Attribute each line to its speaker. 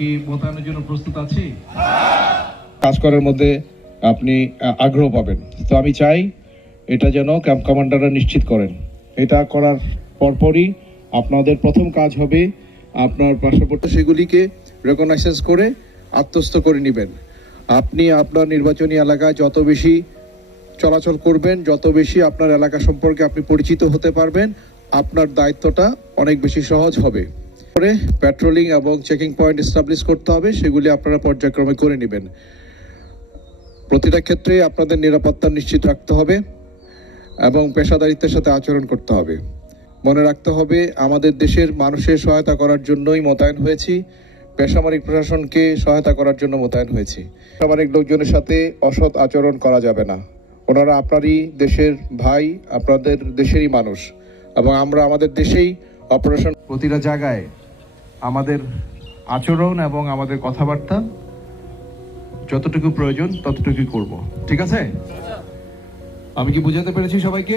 Speaker 1: কি জন্য প্রস্তুত আছি? কাজ করার মধ্যে আপনি আগ্রহ পাবেন। তো আমি চাই এটা যেন ক্যাম্প কমান্ডাররা নিশ্চিত করেন। এটা করার পরপরই আপনাদের প্রথম কাজ হবে আপনার পার্শ্ববর্তী সেগুলিকে রেকগনাইজেন্স করে আত্মস্থ করে নেবেন। আপনি আপনার নির্বাচনী এলাকায় যত বেশি চলাচল করবেন, যত বেশি আপনার এলাকা সম্পর্কে আপনি পরিচিত হতে পারবেন, আপনার দায়িত্বটা অনেক বেশি সহজ হবে। করে পেট্রোলিং এবং চেকিং পয়েন্ট এস্টাবলিশ করতে হবে, সেগুলি আপনারা পর্যায়ক্রমে করে নেবেন। প্রতিটা ক্ষেত্রে আপনাদের নিরাপত্তা নিশ্চিত রাখতে হবে এবং পেশাদারিত্বের সাথে আচরণ করতে হবে। মনে রাখতে হবে, আমাদের দেশের মানুষের সহায়তা করার জন্যই মোতায়েন হয়েছি, বেসামরিক প্রশাসনকে সহায়তা করার জন্য মোতায়েন হয়েছি। বেসামরিক লোকজনের সাথে অসৎ আচরণ করা যাবে না। ওনারা আপনারই দেশের ভাই, আপনাদের দেশেরই মানুষ এবং আমরা আমাদের দেশেই অপারেশন প্রতিটা জায়গায় আমাদের আচরণ এবং আমাদের কথাবার্তা যতটুকু প্রয়োজন ততটুকুই করব। ঠিক আছে? আমি কি বুঝাতে পেরেছি সবাইকে?